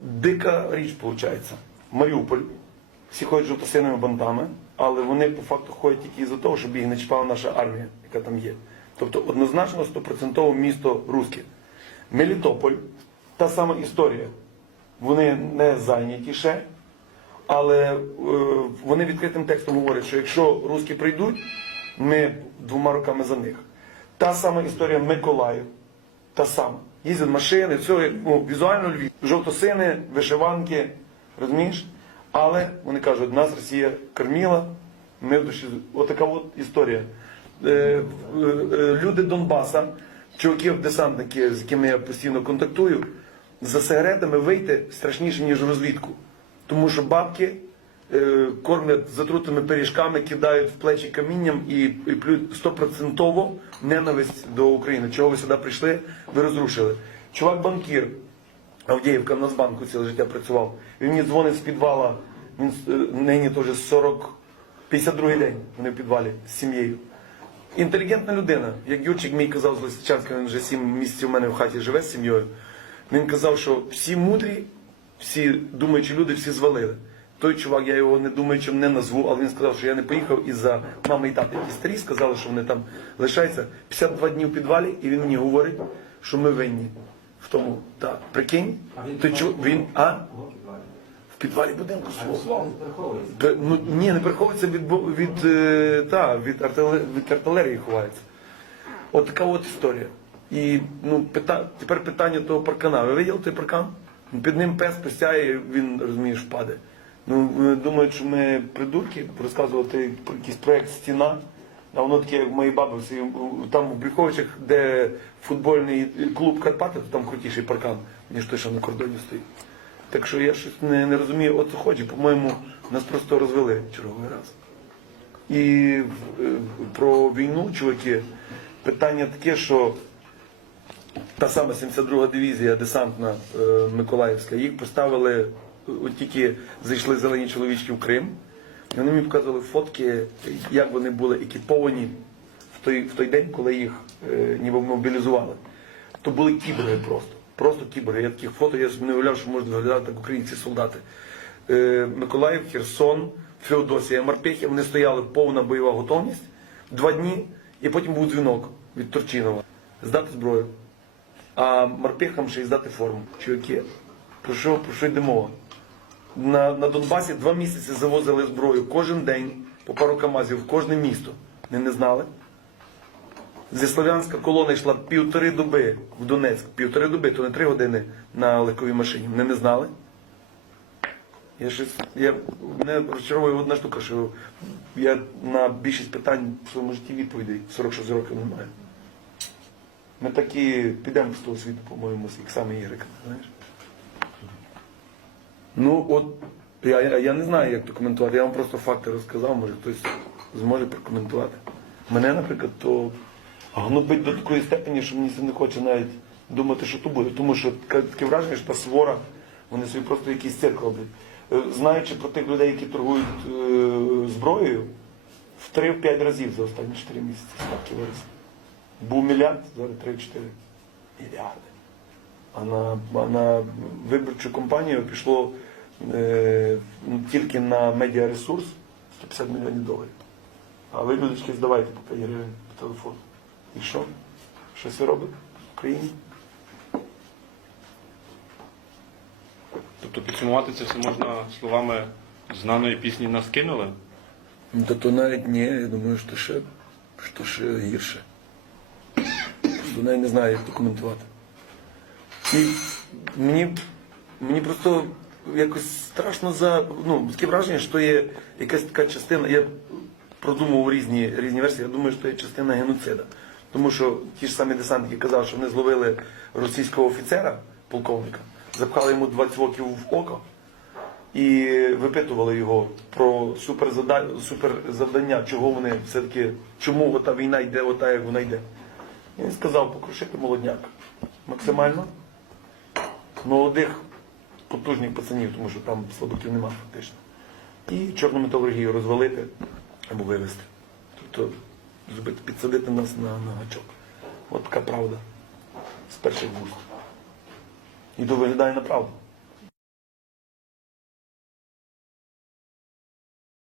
Дика річ виходить. Маріуполь. Всі ходять жовтосиними бандами, але вони по факту ходять тільки із-за того, щоб їх не чіпала наша армія, яка там є. Тобто однозначно 100% місто руське. Мелітополь, та сама історія. Вони не зайняті ще, але е, вони відкритим текстом говорять, що якщо русські прийдуть, ми двома руками за них. Та сама історія Миколаїв. Та сама. Їздять машини, все ну, візуально Львів. Жовтосини, вишиванки, розумієш? Але вони кажуть, нас Росія кормила, ми в душі. Отака от історія. Е, е, люди Донбаса, чуваків, десантники, з якими я постійно контактую, за сигаретами вийти страшніше, ніж розвідку. Тому що бабки кормлять затрутими пиріжками, кидають в плечі камінням і, плюють стопроцентово ненависть до України. Чого ви сюди прийшли? Ви розрушили. Чувак банкір, Авдіївка в Нацбанку ціле життя працював. Він мені дзвонить з підвала, він е, нині теж 40, 52 день вони в підвалі з сім'єю. Інтелігентна людина, як Юрчик мій казав з Лисичанська, він вже 7 місяців у мене в хаті живе з сім'єю. Він казав, що всі мудрі, всі думаючі люди, всі звалили. Той чувак, я його не думаючим не назву, але він сказав, що я не поїхав із-за мами і тати, які старі, сказали, що вони там лишаються 52 дні в підвалі, і він мені говорить, що ми винні в тому. Так, прикинь, той чу... він, а? В підвалі будинку свого. Ну, ні, не приховується від, від, е, та, від, артилерії, від артилерії ховається. От така от історія. І ну, пита, тепер питання того паркана. Ви виділи той паркан? Під ним пес писяє, він, розумієш, впаде. Ну, думають, що ми придурки, розказувати про якийсь проєкт стіна. А воно таке, як в моїй баби, там в Брюховичах, де футбольний клуб Карпати, то там крутіший паркан, ніж той, що на кордоні стоїть. Так що я щось не, не розумію, от ході, по-моєму, нас просто розвели черговий раз. І е, про війну, чуваки, питання таке, що та сама 72-га дивізія десантна е, Миколаївська, їх поставили, е, от тільки зайшли зелені чоловічки в Крим, і вони мені показували фотки, як вони були екіповані в той, в той день, коли їх е, ніби мобілізували. То були кіборги просто. Просто кіборги. Я таких фото, я собі не уявляв, що можуть виглядати так українці солдати. Е, Миколаїв, Херсон, Феодосія, Марпехія, вони стояли повна бойова готовність два дні, і потім був дзвінок від Турчинова. Здати зброю. А Марпехам ще й здати форму. Чуваки, про що, про що йде мова? На, на Донбасі два місяці завозили зброю кожен день по пару камазів в кожне місто. Вони не знали. Зі Слов'янська колона йшла півтори доби в Донецьк. Півтори доби, то не три години на легковій машині. Вони не знали. Я щось, я, мене розчаровує одна штука, що я на більшість питань в своєму житті відповідей 46 років не маю. Ми такі підемо з того світу, по-моєму, як саме Ігрика, знаєш? Ну, от, я, я, не знаю, як то коментувати. Я вам просто факти розказав, може хтось зможе прокоментувати. Мене, наприклад, то гнобить до такої степені, що мені це не хоче навіть думати, що то буде. Тому що таке таке враження, що та свора, вони собі просто якийсь цирк роблять. Е, Знаючи про тих людей, які торгують е, зброєю, в 3-5 разів за останні 4 місяці ставки виросли. Був мільярд, зараз 3-4 мільярди. А на, на виборчу кампанію пішло е, тільки на медіаресурс 150 мільйонів доларів. А ви, людочки, здавайте по 5 гривень по телефону. І що? Щось ви робите в Україні? Тобто підсумувати це все можна словами знаної пісні нас кинули? Ну, Та то навіть ні, я думаю, що ще, що ще гірше. Просто навіть не знаю, як то коментувати. І мені, мені просто якось страшно за. Ну, таке враження, що є якась така частина. Я продумував різні, різні версії, я думаю, що є частина геноцида. Тому що ті ж самі десантники казали, що вони зловили російського офіцера, полковника, запхали йому 20 років в око і випитували його про суперзавдання, чого вони все-таки, чому ота війна йде, ота як вона йде. І він сказав покрушити молодняк максимально молодих, потужних пацанів, тому що там слабаків нема фактично. І чорну металургію розвалити або вивезти. Тобто зробити, підсадити нас на, на гачок. От така правда з перших вуст. І то виглядає на правду.